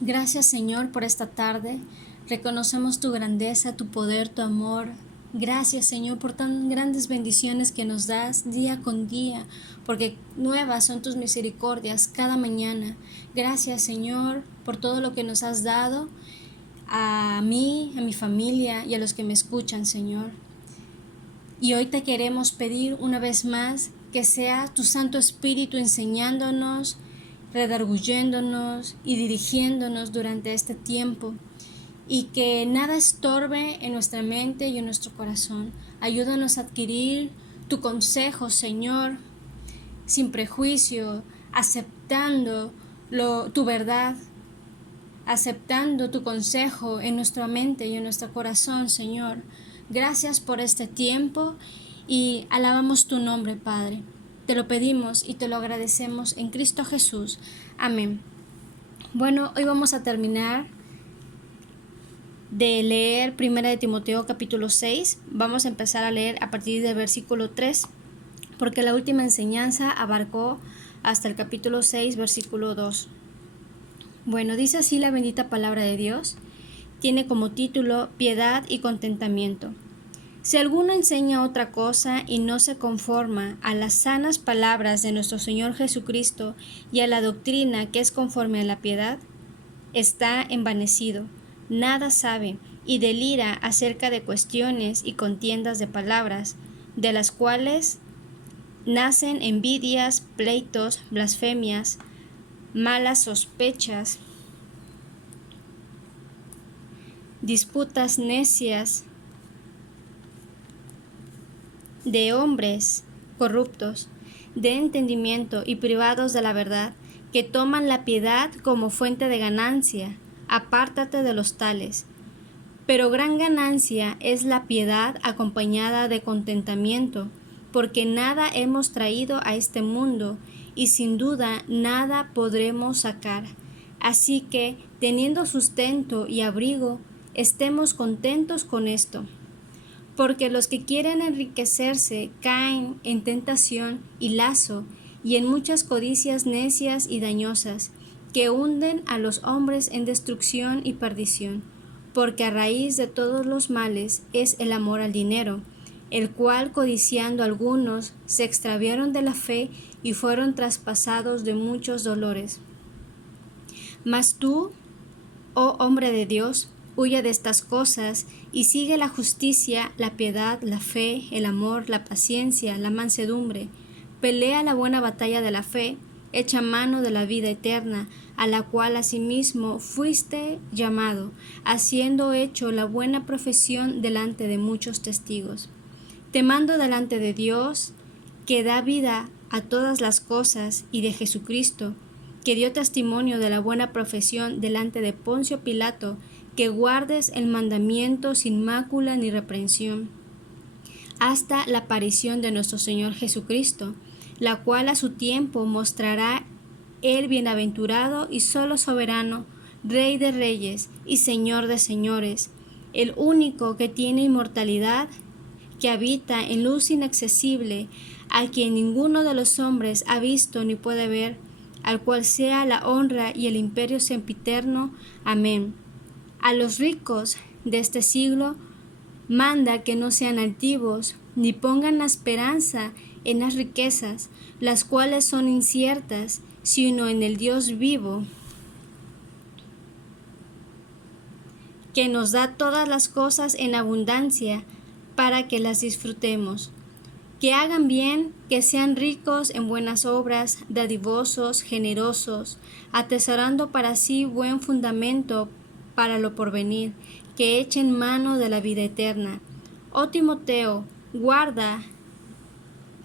Gracias, Señor, por esta tarde. Reconocemos tu grandeza, tu poder, tu amor. Gracias, Señor, por tan grandes bendiciones que nos das día con día, porque nuevas son tus misericordias cada mañana. Gracias, Señor, por todo lo que nos has dado a mí, a mi familia y a los que me escuchan, Señor. Y hoy te queremos pedir una vez más que sea tu Santo Espíritu enseñándonos, redarguyéndonos y dirigiéndonos durante este tiempo, y que nada estorbe en nuestra mente y en nuestro corazón. Ayúdanos a adquirir tu consejo, Señor, sin prejuicio, aceptando tu verdad, aceptando tu consejo en nuestra mente y en nuestro corazón, Señor. Gracias por este tiempo y alabamos tu nombre, Padre. Te lo pedimos y te lo agradecemos en Cristo Jesús. Amén. Bueno, hoy vamos a terminar de leer 1 de Timoteo capítulo 6. Vamos a empezar a leer a partir del versículo 3, porque la última enseñanza abarcó hasta el capítulo 6, versículo 2. Bueno, dice así la bendita palabra de Dios. Tiene como título Piedad y Contentamiento. Si alguno enseña otra cosa y no se conforma a las sanas palabras de nuestro Señor Jesucristo y a la doctrina que es conforme a la piedad, está envanecido, nada sabe y delira acerca de cuestiones y contiendas de palabras, de las cuales nacen envidias, pleitos, blasfemias, malas sospechas, disputas necias de hombres corruptos, de entendimiento y privados de la verdad, que toman la piedad como fuente de ganancia. Apártate de los tales. Pero gran ganancia es la piedad acompañada de contentamiento, porque nada hemos traído a este mundo, y sin duda nada podremos sacar. Así que, teniendo sustento y abrigo, estemos contentos con esto. Porque los que quieren enriquecerse caen en tentación y lazo, y en muchas codicias necias y dañosas, que hunden a los hombres en destrucción y perdición. Porque a raíz de todos los males es el amor al dinero, el cual, codiciando algunos, se extraviaron de la fe y fueron traspasados de muchos dolores. Mas tú, oh hombre de Dios, huye de estas cosas y sigue la justicia, la piedad, la fe, el amor, la paciencia, la mansedumbre. Pelea la buena batalla de la fe, echa mano de la vida eterna, a la cual asimismo fuiste llamado, haciendo hecho la buena profesión delante de muchos testigos. Te mando delante de Dios, que da vida a todas las cosas, y de Jesucristo, que dio testimonio de la buena profesión delante de Poncio Pilato, que guardes el mandamiento sin mácula ni reprensión, hasta la aparición de nuestro Señor Jesucristo, la cual a su tiempo mostrará el bienaventurado y solo soberano, Rey de reyes y Señor de señores, el único que tiene inmortalidad, que habita en luz inaccesible, a quien ninguno de los hombres ha visto ni puede ver, al cual sea la honra y el imperio sempiterno. Amén. A los ricos de este siglo manda que no sean altivos, ni pongan la esperanza en las riquezas, las cuales son inciertas, sino en el Dios vivo, que nos da todas las cosas en abundancia, para que las disfrutemos. Que hagan bien, que sean ricos en buenas obras, dadivosos, generosos, atesorando para sí buen fundamento para lo porvenir, que echen mano de la vida eterna. Oh Timoteo, guarda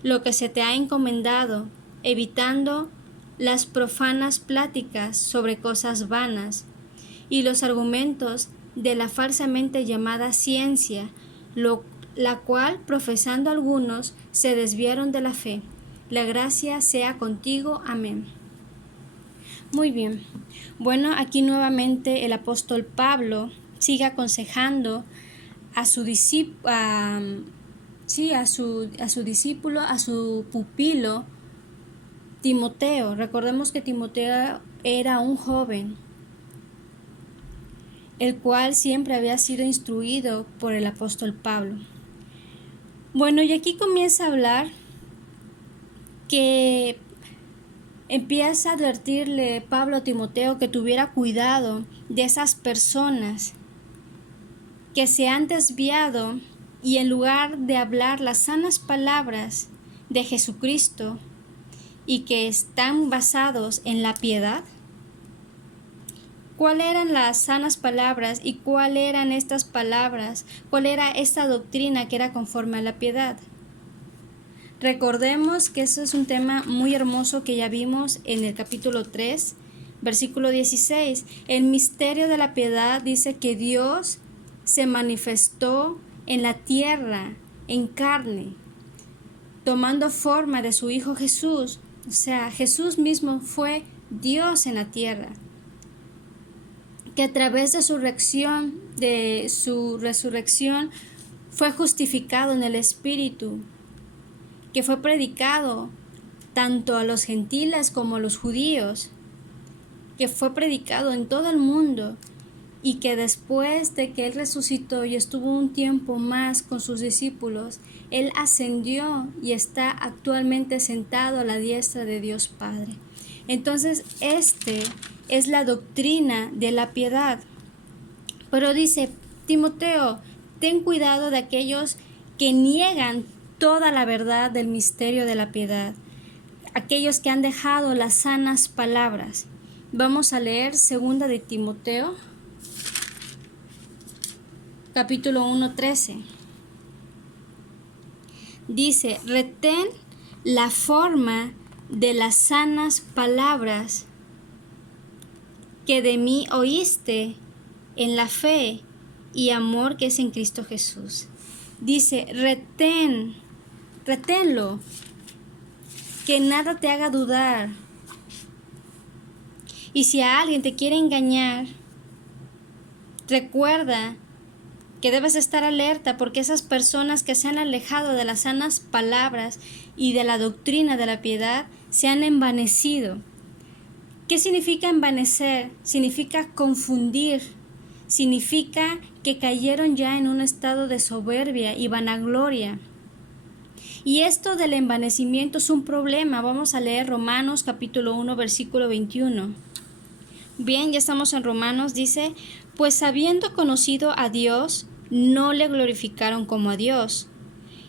lo que se te ha encomendado, evitando las profanas pláticas sobre cosas vanas y los argumentos de la falsamente llamada ciencia, la cual, profesando algunos, se desviaron de la fe. La gracia sea contigo. Amén. Muy bien. Bueno, aquí nuevamente el apóstol Pablo sigue aconsejando a su discípulo, a su pupilo Timoteo. Recordemos que Timoteo era un joven el cual siempre había sido instruido por el apóstol Pablo. Bueno, y aquí comienza a hablar que empieza a advertirle Pablo a Timoteo que tuviera cuidado de esas personas que se han desviado y en lugar de hablar las sanas palabras de Jesucristo y que están basados en la piedad. ¿Cuáles eran las sanas palabras y cuáles eran estas palabras? ¿Cuál era esta doctrina que era conforme a la piedad? Recordemos que eso es un tema muy hermoso que ya vimos en el capítulo 3, versículo 16. El misterio de la piedad dice que Dios se manifestó en la tierra, en carne, tomando forma de su Hijo Jesús. O sea, Jesús mismo fue Dios en la tierra, que a través de su resurrección fue justificado en el Espíritu, que fue predicado tanto a los gentiles como a los judíos, que fue predicado en todo el mundo, y que después de que Él resucitó y estuvo un tiempo más con sus discípulos, Él ascendió y está actualmente sentado a la diestra de Dios Padre. Entonces, es la doctrina de la piedad. Pero dice, Timoteo, ten cuidado de aquellos que niegan toda la verdad del misterio de la piedad, aquellos que han dejado las sanas palabras. Vamos a leer 2 de Timoteo, capítulo 1:13. Dice, retén la forma de las sanas palabras que de mí oíste en la fe y amor que es en Cristo Jesús. Dice, reténlo, que nada te haga dudar. Y si a alguien te quiere engañar, recuerda que debes estar alerta, porque esas personas que se han alejado de las sanas palabras y de la doctrina de la piedad se han envanecido. ¿Qué significa envanecer? Significa confundir, significa que cayeron ya en un estado de soberbia y vanagloria. Y esto del envanecimiento es un problema. Vamos a leer Romanos capítulo 1, versículo 21. Bien, ya estamos en Romanos, dice, pues habiendo conocido a Dios, no le glorificaron como a Dios,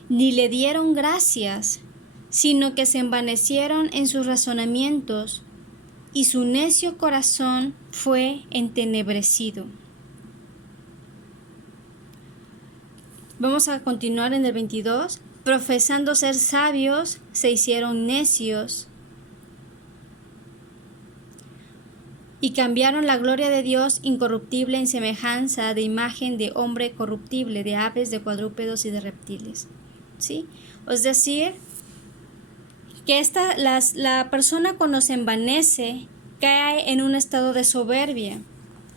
ni le dieron gracias, sino que se envanecieron en sus razonamientos, y su necio corazón fue entenebrecido. Vamos a continuar en el 22. Profesando ser sabios, se hicieron necios y cambiaron la gloria de Dios incorruptible en semejanza de imagen de hombre corruptible, de aves, de cuadrúpedos y de reptiles. ¿Sí? Es decir, que la persona cuando se envanece cae en un estado de soberbia.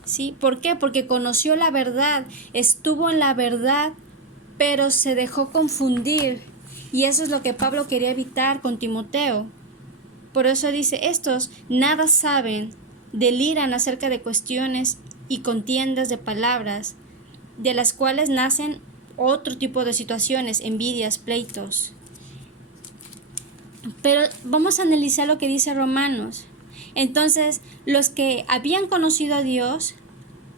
¿Sí? ¿Por qué? Porque conoció la verdad, estuvo en la verdad, pero se dejó confundir. Y eso es lo que Pablo quería evitar con Timoteo. Por eso dice, estos nada saben, deliran acerca de cuestiones y contiendas de palabras, de las cuales nacen otro tipo de situaciones, envidias, pleitos. Pero vamos a analizar lo que dice Romanos. Entonces, los que habían conocido a Dios,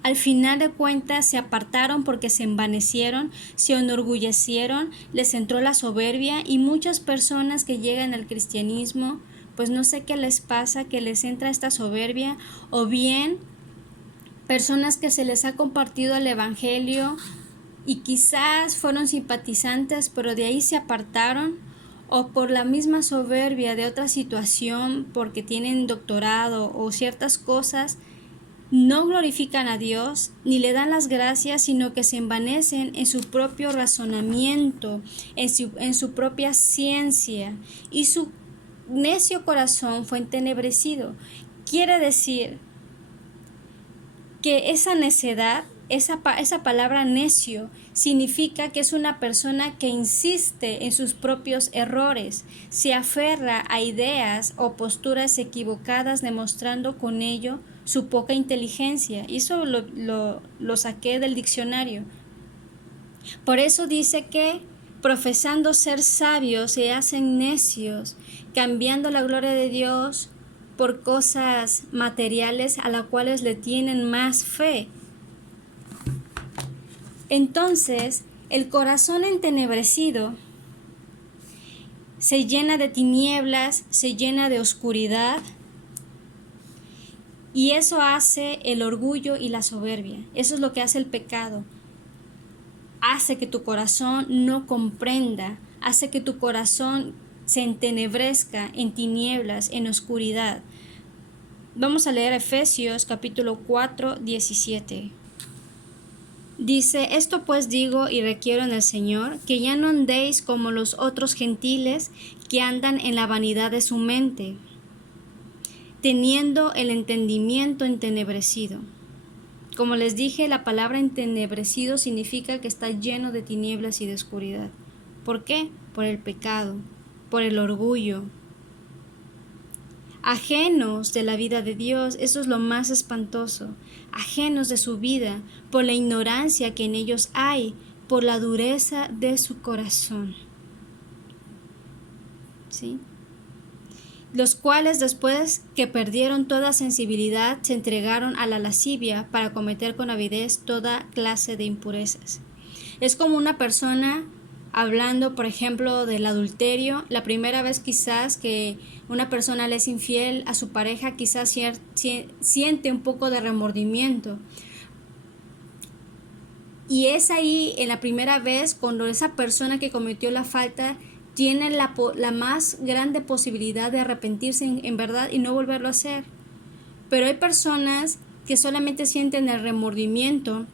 al final de cuentas se apartaron porque se envanecieron, se enorgullecieron, les entró la soberbia, y muchas personas que llegan al cristianismo, pues no sé qué les pasa, que les entra esta soberbia, o bien personas que se les ha compartido el evangelio y quizás fueron simpatizantes, pero de ahí se apartaron, o por la misma soberbia de otra situación, porque tienen doctorado o ciertas cosas, no glorifican a Dios ni le dan las gracias, sino que se envanecen en su propio razonamiento, en su propia ciencia, y su necio corazón fue entenebrecido. Quiere decir que esa necedad esa palabra necio significa que es una persona que insiste en sus propios errores, se aferra a ideas o posturas equivocadas, demostrando con ello su poca inteligencia. Y eso lo saqué del diccionario. Por eso dice que profesando ser sabios se hacen necios, cambiando la gloria de Dios por cosas materiales a las cuales le tienen más fe. Entonces, el corazón entenebrecido se llena de tinieblas, se llena de oscuridad, y eso hace el orgullo y la soberbia. Eso es lo que hace el pecado. Hace que tu corazón no comprenda, hace que tu corazón se entenebrezca en tinieblas, en oscuridad. Vamos a leer Efesios capítulo 4, 17. Dice: esto pues digo y requiero en el Señor, que ya no andéis como los otros gentiles que andan en la vanidad de su mente, teniendo el entendimiento entenebrecido. Como les dije, la palabra entenebrecido significa que está lleno de tinieblas y de oscuridad. ¿Por qué? Por el pecado, por el orgullo. Ajenos de la vida de Dios, eso es lo más espantoso. Ajenos de su vida, por la ignorancia que en ellos hay, por la dureza de su corazón. ¿Sí? Los cuales, después que perdieron toda sensibilidad, se entregaron a la lascivia para cometer con avidez toda clase de impurezas. Es como una persona hablando, por ejemplo, del adulterio. La primera vez quizás que una persona le es infiel a su pareja, quizás siente un poco de remordimiento. Y es ahí, en la primera vez, cuando esa persona que cometió la falta tiene la más grande posibilidad de arrepentirse en verdad y no volverlo a hacer. Pero hay personas que solamente sienten el remordimiento,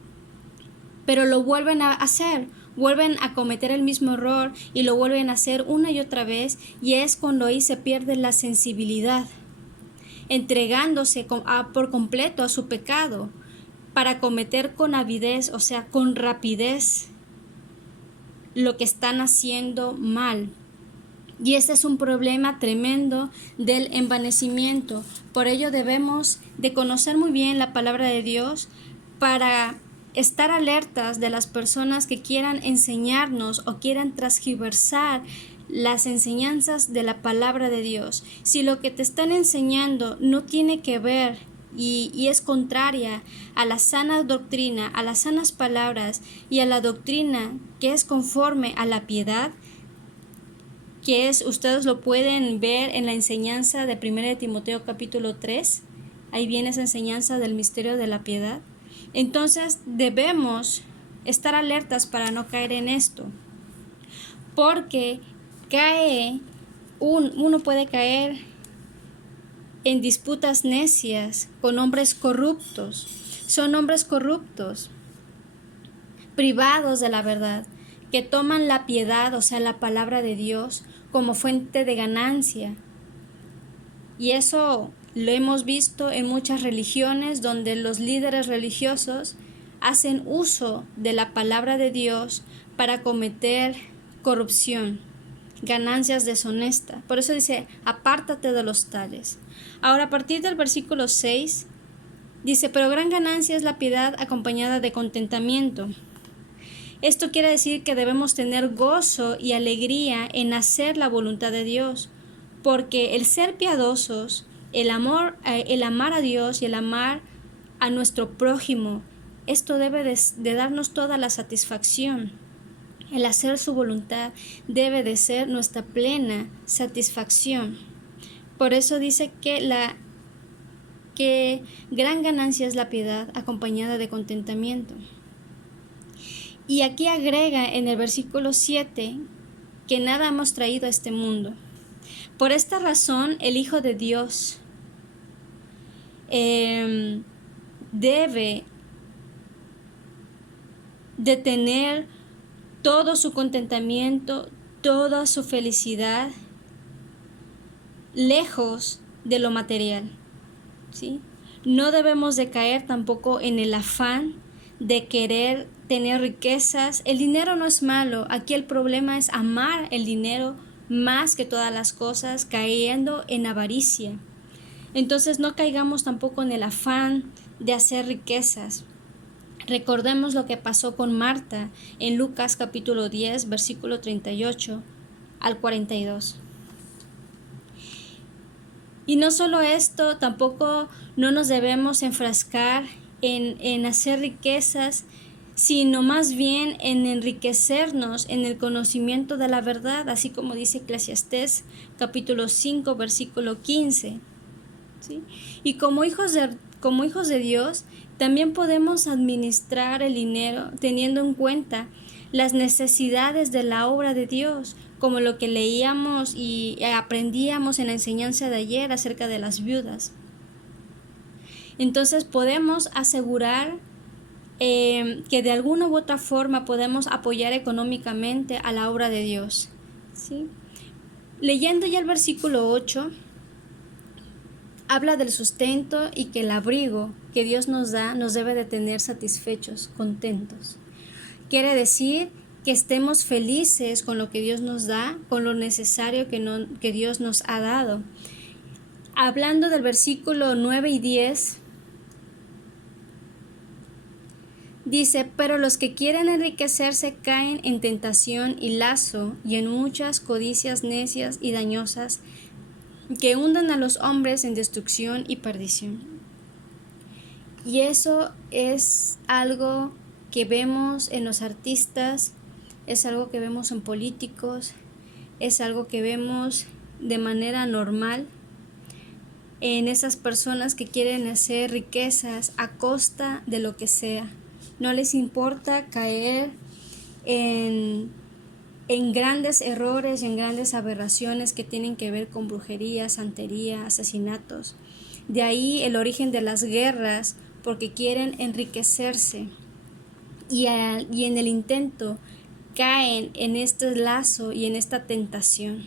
pero lo vuelven a hacer, vuelven a cometer el mismo error y lo vuelven a hacer una y otra vez, y es cuando ahí se pierde la sensibilidad, entregándose por completo a su pecado para cometer con avidez, o sea, con rapidez, lo que están haciendo mal. Y este es un problema tremendo del envanecimiento. Por ello debemos de conocer muy bien la palabra de Dios para estar alertas de las personas que quieran enseñarnos o quieran transgiversar las enseñanzas de la palabra de Dios. Si lo que te están enseñando no tiene que ver y es contraria a la sana doctrina, a las sanas palabras y a la doctrina que es conforme a la piedad, que es, ustedes lo pueden ver en la enseñanza de 1 de Timoteo capítulo 3, ahí viene esa enseñanza del misterio de la piedad. Entonces debemos estar alertas para no caer en esto, porque uno puede caer en disputas necias con hombres corruptos. Son hombres corruptos, privados de la verdad, que toman la piedad, o sea, la palabra de Dios, como fuente de ganancia. Y eso lo hemos visto en muchas religiones, donde los líderes religiosos hacen uso de la palabra de Dios para cometer corrupción, ganancias deshonestas. Por eso dice: apártate de los tales. Ahora, a partir del versículo 6, dice: pero gran ganancia es la piedad acompañada de contentamiento. Esto quiere decir que debemos tener gozo y alegría en hacer la voluntad de Dios, porque el ser piadosos, el amar a Dios y el amar a nuestro prójimo, esto debe de darnos toda la satisfacción. El hacer su voluntad debe de ser nuestra plena satisfacción. Por eso dice que gran ganancia es la piedad acompañada de contentamiento. Y aquí agrega en el versículo 7 que nada hemos traído a este mundo. Por esta razón, el Hijo de Dios debe de tener todo su contentamiento, toda su felicidad lejos de lo material, ¿sí? No debemos de caer tampoco en el afán de querer tener riquezas. El dinero no es malo, aquí el problema es amar el dinero más que todas las cosas, cayendo en avaricia. Entonces no caigamos tampoco en el afán de hacer riquezas. Recordemos lo que pasó con Marta en Lucas capítulo 10, versículo 38 al 42. Y no solo esto, tampoco no nos debemos enfrascar en hacer riquezas, sino más bien en enriquecernos en el conocimiento de la verdad, así como dice Eclesiastés capítulo 5, versículo 15. ¿Sí? Y como hijos de Dios, también podemos administrar el dinero teniendo en cuenta las necesidades de la obra de Dios, como lo que leíamos y aprendíamos en la enseñanza de ayer acerca de las viudas. Entonces podemos asegurar que de alguna u otra forma podemos apoyar económicamente a la obra de Dios. ¿Sí? Leyendo ya el versículo 8, habla del sustento y que el abrigo que Dios nos da nos debe de tener satisfechos, contentos. Quiere decir que estemos felices con lo que Dios nos da, con lo necesario que Dios nos ha dado. Hablando del versículo 9 y 10, dice, pero los que quieren enriquecerse caen en tentación y lazo y en muchas codicias necias y dañosas que hunden a los hombres en destrucción y perdición. Y eso es algo que vemos en los artistas, es algo que vemos en políticos, es algo que vemos de manera normal en esas personas que quieren hacer riquezas a costa de lo que sea. No les importa caer en grandes errores y en grandes aberraciones que tienen que ver con brujería, santería, asesinatos. De ahí el origen de las guerras, porque quieren enriquecerse y en el intento caen en este lazo y en esta tentación.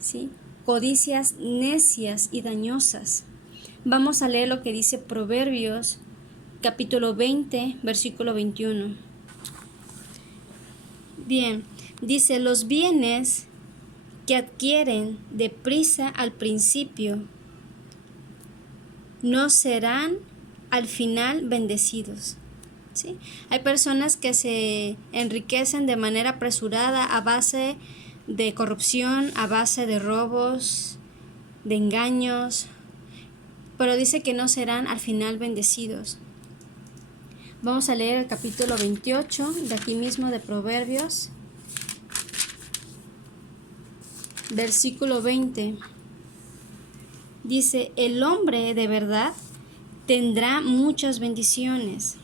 ¿Sí? Codicias necias y dañosas. Vamos a leer lo que dice Proverbios capítulo 20, versículo 21. Bien, dice, los bienes que adquieren deprisa al principio no serán al final bendecidos. ¿Sí? Hay personas que se enriquecen de manera apresurada a base de corrupción, a base de robos, de engaños, pero dice que no serán al final bendecidos. Vamos a leer el capítulo 28 de aquí mismo de Proverbios, versículo 20. Dice, el hombre de verdad tendrá muchas bendiciones,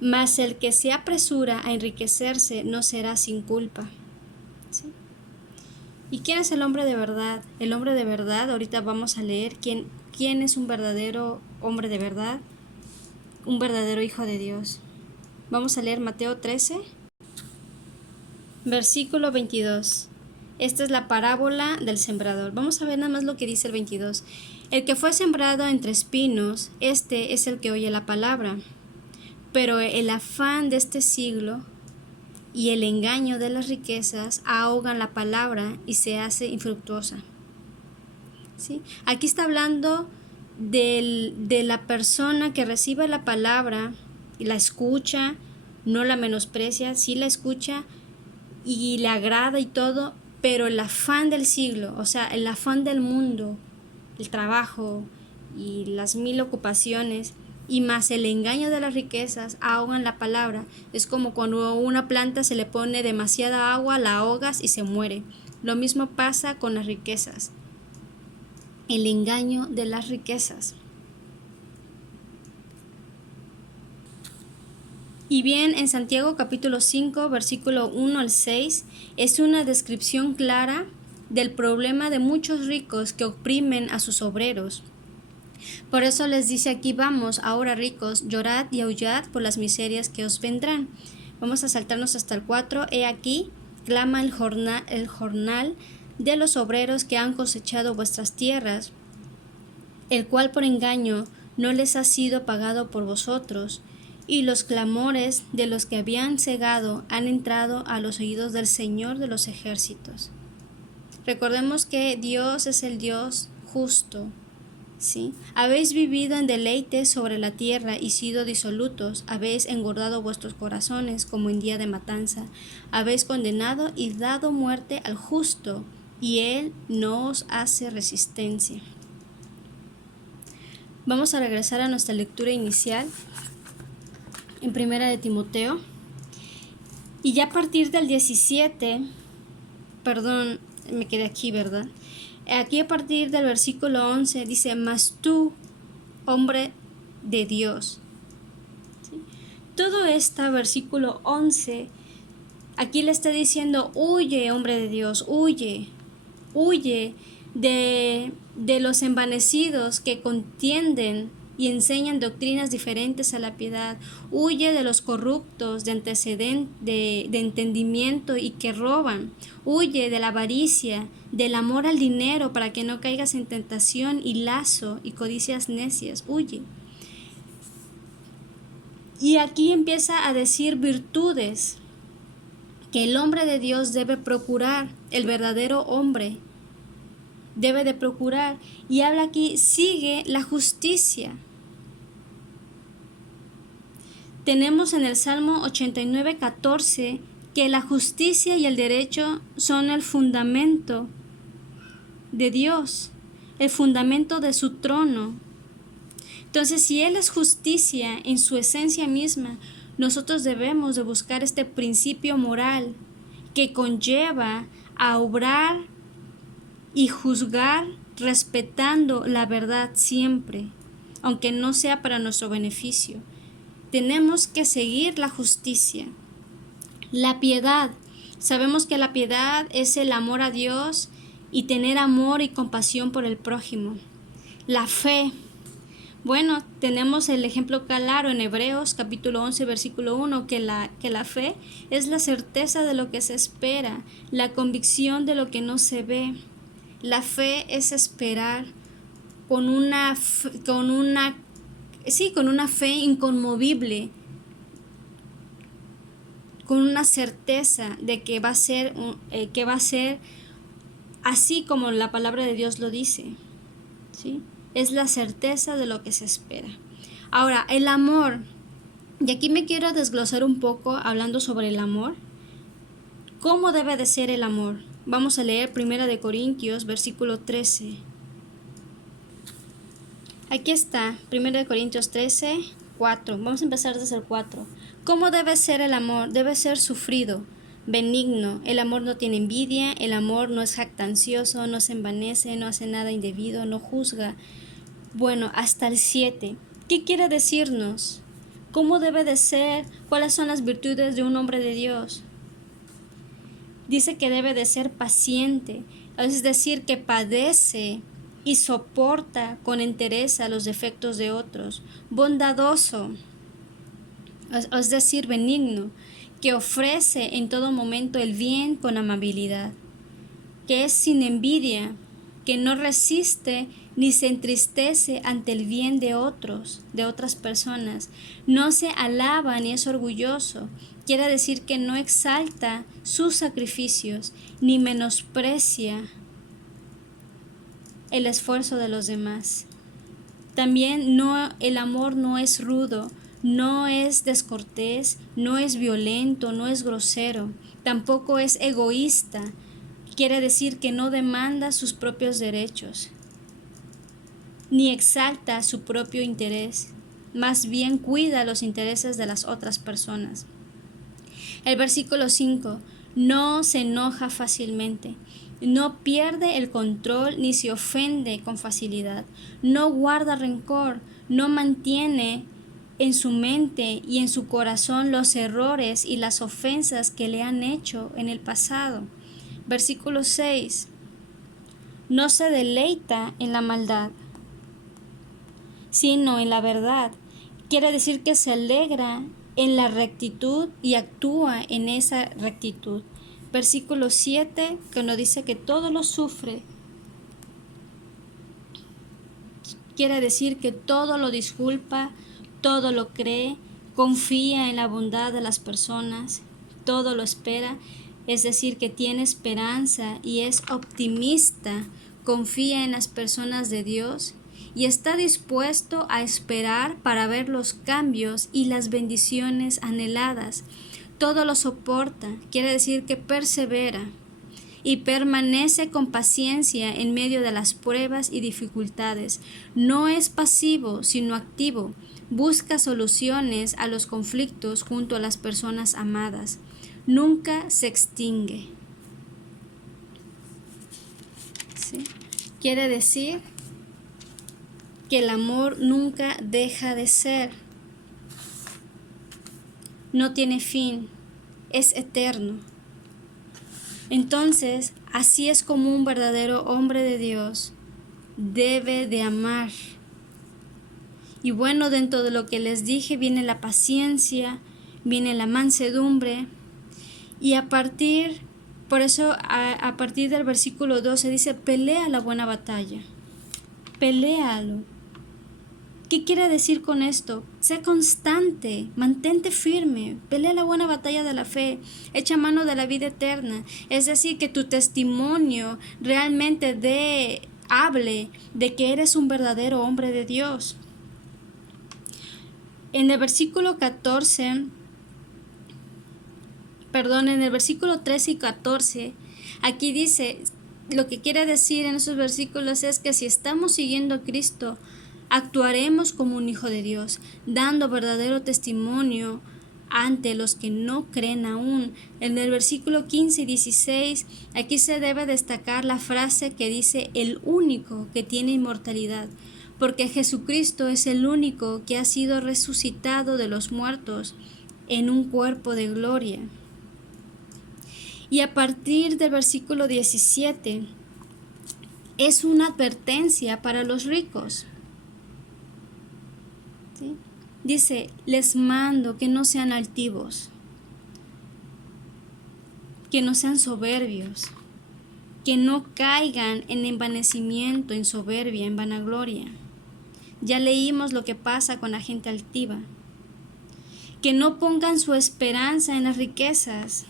mas el que se apresura a enriquecerse no será sin culpa. ¿Sí? ¿Y quién es el hombre de verdad? El hombre de verdad, ahorita vamos a leer quién es un verdadero hombre de verdad, un verdadero hijo de Dios. Vamos a leer Mateo 13, versículo 22. Esta es la parábola del sembrador. Vamos a ver nada más lo que dice el 22. El que fue sembrado entre espinos, este es el que oye la palabra, pero el afán de este siglo y el engaño de las riquezas ahogan la palabra y se hace infructuosa. ¿Sí? Aquí está hablando de la persona que recibe la palabra y la escucha, no la menosprecia, sí la escucha y le agrada y todo, pero el afán del siglo, o sea, el afán del mundo, el trabajo y las 1000 ocupaciones y más el engaño de las riquezas ahogan la palabra. Es como cuando a una planta se le pone demasiada agua, la ahogas y se muere. Lo mismo pasa con las riquezas. El engaño de las riquezas. Y bien, en Santiago capítulo 5, versículo 1 al 6, es una descripción clara del problema de muchos ricos que oprimen a sus obreros. Por eso les dice aquí, vamos, ahora ricos, llorad y aullad por las miserias que os vendrán. Vamos a saltarnos hasta el 4. He aquí, clama el jornal de los obreros que han cosechado vuestras tierras, el cual por engaño no les ha sido pagado por vosotros, y los clamores de los que habían cegado han entrado a los oídos del Señor de los ejércitos. Recordemos que Dios es el Dios justo, ¿sí? Habéis vivido en deleites sobre la tierra y sido disolutos, habéis engordado vuestros corazones como en día de matanza, habéis condenado y dado muerte al justo, y él no os hace resistencia. Vamos a regresar a nuestra lectura inicial en Primera de Timoteo, y ya a partir del 17, perdón, me quedé aquí, ¿verdad? Aquí a partir del versículo 11 dice: mas tú, hombre de Dios. ¿Sí? Todo este versículo 11, aquí le está diciendo: huye, hombre de Dios, huye de los envanecidos que contienden y enseñan doctrinas diferentes a la piedad. Huye de los corruptos de entendimiento y que roban. Huye de la avaricia, del amor al dinero, para que no caigas en tentación y lazo y codicias necias. Huye. Y aquí empieza a decir virtudes que el hombre de Dios debe procurar, el verdadero hombre debe de procurar. Y habla aquí: sigue la justicia. Tenemos en el Salmo 89:14 que la justicia y el derecho son el fundamento de Dios, el fundamento de su trono. Entonces, si Él es justicia en su esencia misma, nosotros debemos de buscar este principio moral que conlleva a obrar y juzgar respetando la verdad siempre, aunque no sea para nuestro beneficio. Tenemos que seguir la justicia. La piedad. Sabemos que la piedad es el amor a Dios y tener amor y compasión por el prójimo. La fe. Bueno, tenemos el ejemplo claro en Hebreos capítulo 11 versículo 1 que la fe es la certeza de lo que se espera, la convicción de lo que no se ve. La fe es esperar con una fe inconmovible, con una certeza de que va a ser así como la palabra de Dios lo dice, ¿sí? Es la certeza de lo que se espera. Ahora, el amor. Y aquí me quiero desglosar un poco hablando sobre el amor. ¿Cómo debe de ser el amor? Vamos a leer 1 de Corintios, versículo 13. Aquí está, 1 de Corintios 13, 4. Vamos a empezar desde el 4. ¿Cómo debe ser el amor? Debe ser sufrido, benigno. El amor no tiene envidia, el amor no es jactancioso, no se envanece, no hace nada indebido, no juzga. Bueno, hasta el 7. ¿Qué quiere decirnos? ¿Cómo debe de ser? ¿Cuáles son las virtudes de un hombre de Dios? Dice que debe de ser paciente, es decir, que padece y soporta con entereza los defectos de otros. Bondadoso, es decir, benigno, que ofrece en todo momento el bien con amabilidad, que es sin envidia, que no resiste ni se entristece ante el bien de otros, de otras personas, no se alaba ni es orgulloso. Quiere decir que no exalta sus sacrificios ni menosprecia el esfuerzo de los demás. También el amor no es rudo, no es descortés, no es violento, no es grosero, tampoco es egoísta. Quiere decir que no demanda sus propios derechos, ni exalta su propio interés, más bien cuida los intereses de las otras personas. El versículo 5, no se enoja fácilmente, no pierde el control ni se ofende con facilidad, no guarda rencor, no mantiene en su mente y en su corazón los errores y las ofensas que le han hecho en el pasado. Versículo 6, no se deleita en la maldad, sino en la verdad. Quiere decir que se alegra en la rectitud y actúa en esa rectitud. Versículo 7, que nos dice que todo lo sufre, quiere decir que todo lo disculpa, todo lo cree, confía en la bondad de las personas, todo lo espera, es decir, que tiene esperanza y es optimista, confía en las personas de Dios y está dispuesto a esperar para ver los cambios y las bendiciones anheladas. Todo lo soporta, quiere decir que persevera y permanece con paciencia en medio de las pruebas y dificultades. No es pasivo, sino activo. Busca soluciones a los conflictos junto a las personas amadas. Nunca se extingue. ¿Sí? Quiere decir que el amor nunca deja de ser. No tiene fin, es eterno. Entonces, así es como un verdadero hombre de Dios debe de amar. Y bueno, dentro de lo que les dije viene la paciencia, viene la mansedumbre. Y por eso a partir del versículo 12 dice, pelea la buena batalla. Peléalo. ¿Qué quiere decir con esto? Sé constante, mantente firme, pelea la buena batalla de la fe, echa mano de la vida eterna. Es decir, que tu testimonio realmente hable de que eres un verdadero hombre de Dios. En el versículo 13 y 14, aquí dice, lo que quiere decir en esos versículos es que si estamos siguiendo a Cristo, actuaremos como un hijo de Dios, dando verdadero testimonio ante los que no creen aún. En el versículo 15 y 16, aquí se debe destacar la frase que dice, el único que tiene inmortalidad, porque Jesucristo es el único que ha sido resucitado de los muertos en un cuerpo de gloria. Y a partir del versículo 17, es una advertencia para los ricos. ¿Sí? Dice, les mando que no sean altivos, que no sean soberbios, que no caigan en envanecimiento, en soberbia, en vanagloria. Ya leímos lo que pasa con la gente altiva. Que no pongan su esperanza en las riquezas.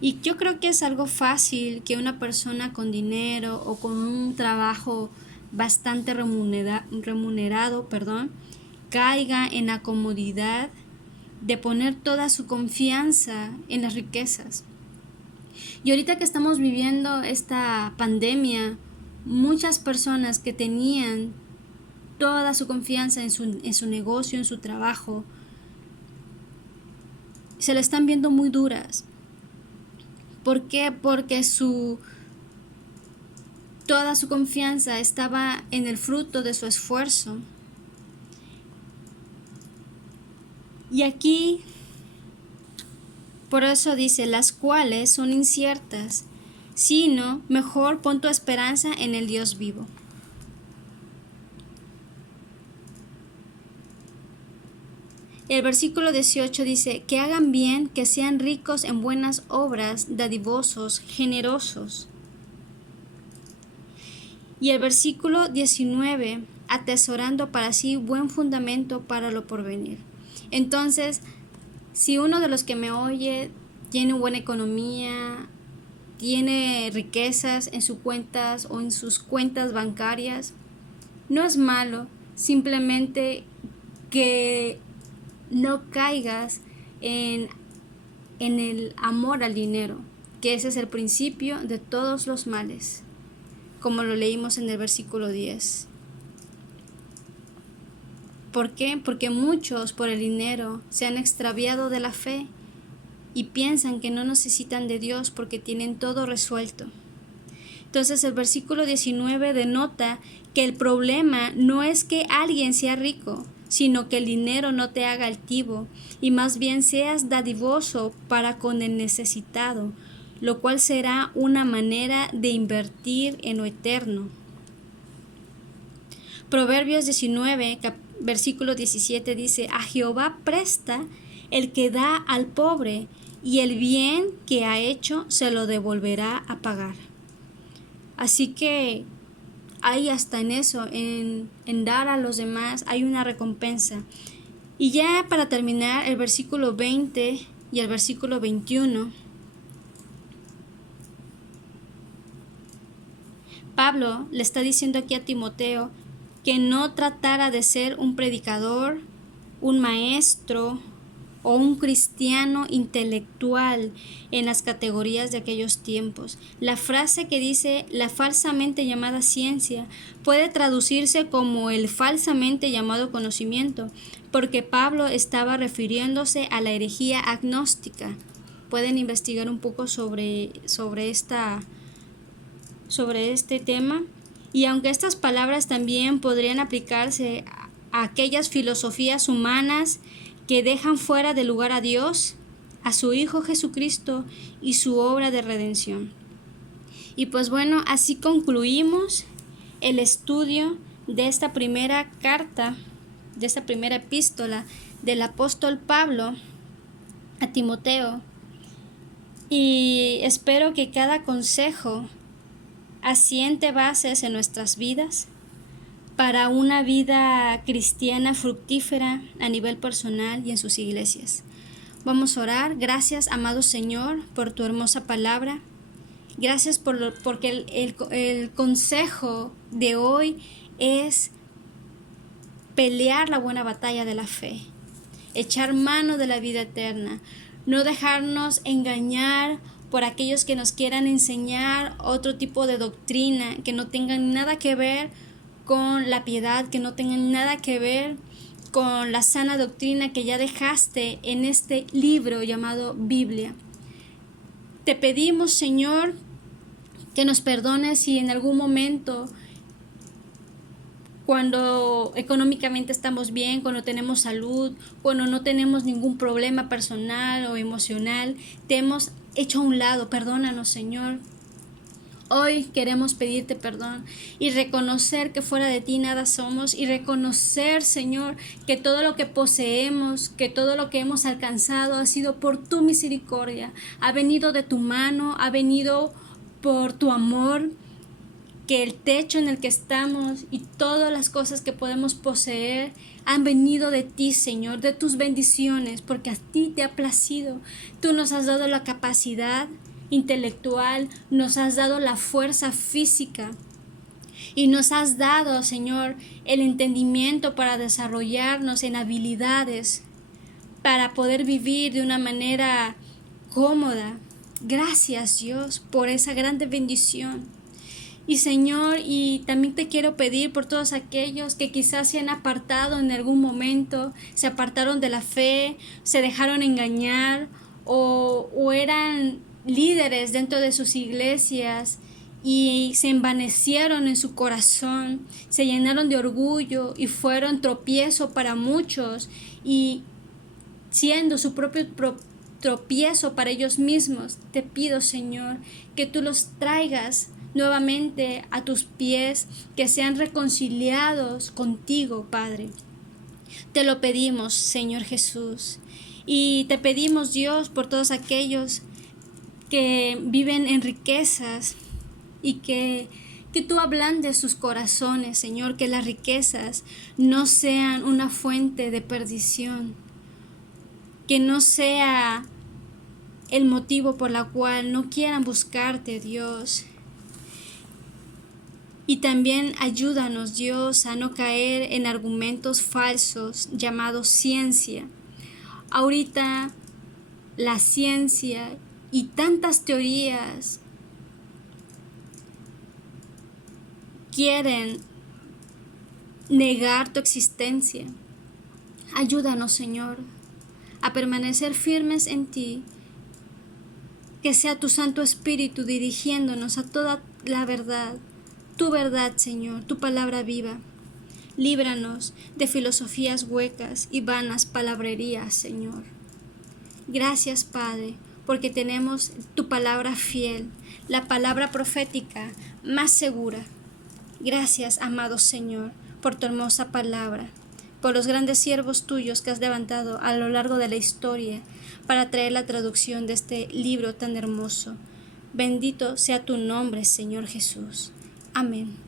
Y yo creo que es algo fácil que una persona con dinero o con un trabajo bastante remunerado, caiga en la comodidad de poner toda su confianza en las riquezas. Y ahorita que estamos viviendo esta pandemia, muchas personas que tenían toda su confianza en su negocio, en su trabajo, se le están viendo muy duras. ¿Por qué? Porque toda su confianza estaba en el fruto de su esfuerzo. Y aquí, por eso dice, las cuales son inciertas, sino mejor pon tu esperanza en el Dios vivo. El versículo 18 dice, que hagan bien, que sean ricos en buenas obras, dadivosos, generosos. Y el versículo 19, atesorando para sí buen fundamento para lo porvenir. Entonces, si uno de los que me oye tiene buena economía, tiene riquezas en sus cuentas o en sus cuentas bancarias, no es malo, simplemente que no caigas en el amor al dinero, que ese es el principio de todos los males, como lo leímos en el versículo 10. ¿Por qué? Porque muchos por el dinero se han extraviado de la fe y piensan que no necesitan de Dios porque tienen todo resuelto. Entonces el versículo 19 denota que el problema no es que alguien sea rico, sino que el dinero no te haga altivo, y más bien seas dadivoso para con el necesitado, lo cual será una manera de invertir en lo eterno. Proverbios 19, versículo 17 dice, a Jehová presta el que da al pobre, y el bien que ha hecho se lo devolverá a pagar. Así que hay hasta en eso, en dar a los demás, hay una recompensa. Y ya para terminar, el versículo 20 y el versículo 21, Pablo le está diciendo aquí a Timoteo que no tratara de ser un predicador, un maestro o un cristiano intelectual en las categorías de aquellos tiempos. La frase que dice la falsamente llamada ciencia puede traducirse como el falsamente llamado conocimiento, porque Pablo estaba refiriéndose a la herejía agnóstica. Pueden investigar un poco sobre este tema. Y aunque estas palabras también podrían aplicarse a aquellas filosofías humanas que dejan fuera de lugar a Dios, a su Hijo Jesucristo y su obra de redención. Y pues bueno, así concluimos el estudio de esta primera carta, de esta primera epístola del apóstol Pablo a Timoteo. Y espero que cada consejo asiente bases en nuestras vidas para una vida cristiana fructífera a nivel personal y en sus iglesias. Vamos a orar. Gracias, amado Señor, por tu hermosa palabra. Gracias porque el consejo de hoy es pelear la buena batalla de la fe, echar mano de la vida eterna, no dejarnos engañar por aquellos que nos quieran enseñar otro tipo de doctrina que no tengan nada que ver con la piedad, que no tengan nada que ver con la sana doctrina que ya dejaste en este libro llamado Biblia. Te pedimos, Señor, que nos perdones si en algún momento, cuando económicamente estamos bien, cuando tenemos salud, cuando no tenemos ningún problema personal o emocional, te hemos hecho a un lado. Perdónanos, Señor. Hoy queremos pedirte perdón y reconocer que fuera de ti nada somos, y reconocer, Señor, que todo lo que poseemos, que todo lo que hemos alcanzado ha sido por tu misericordia, ha venido de tu mano, ha venido por tu amor, que el techo en el que estamos y todas las cosas que podemos poseer han venido de ti, Señor, de tus bendiciones, porque a ti te ha placido. Tú nos has dado la capacidad intelectual, nos has dado la fuerza física y nos has dado, Señor, el entendimiento para desarrollarnos en habilidades, para poder vivir de una manera cómoda. Gracias, Dios, por esa grande bendición. Y Señor, y también te quiero pedir por todos aquellos que quizás se han apartado en algún momento, se apartaron de la fe, se dejaron engañar o eran líderes dentro de sus iglesias y se envanecieron en su corazón, se llenaron de orgullo y fueron tropiezo para muchos, y siendo su propio tropiezo para ellos mismos. Te pido, Señor, que tú los traigas nuevamente a tus pies, que sean reconciliados contigo, Padre. Te lo pedimos, Señor Jesús. Y te pedimos, Dios, por todos aquellos que viven en riquezas y que tú ablandes sus corazones, Señor, que las riquezas no sean una fuente de perdición, que no sea el motivo por la cual no quieran buscarte, Dios. Y también ayúdanos, Dios, a no caer en argumentos falsos llamados ciencia. Ahorita la ciencia y tantas teorías quieren negar tu existencia. Ayúdanos, Señor, a permanecer firmes en ti, que sea tu Santo Espíritu dirigiéndonos a toda la verdad, tu verdad, Señor, tu palabra viva. Líbranos de filosofías huecas y vanas palabrerías, Señor. Gracias, Padre, porque tenemos tu palabra fiel, la palabra profética más segura. Gracias, amado Señor, por tu hermosa palabra, por los grandes siervos tuyos que has levantado a lo largo de la historia para traer la traducción de este libro tan hermoso. Bendito sea tu nombre, Señor Jesús. Amén.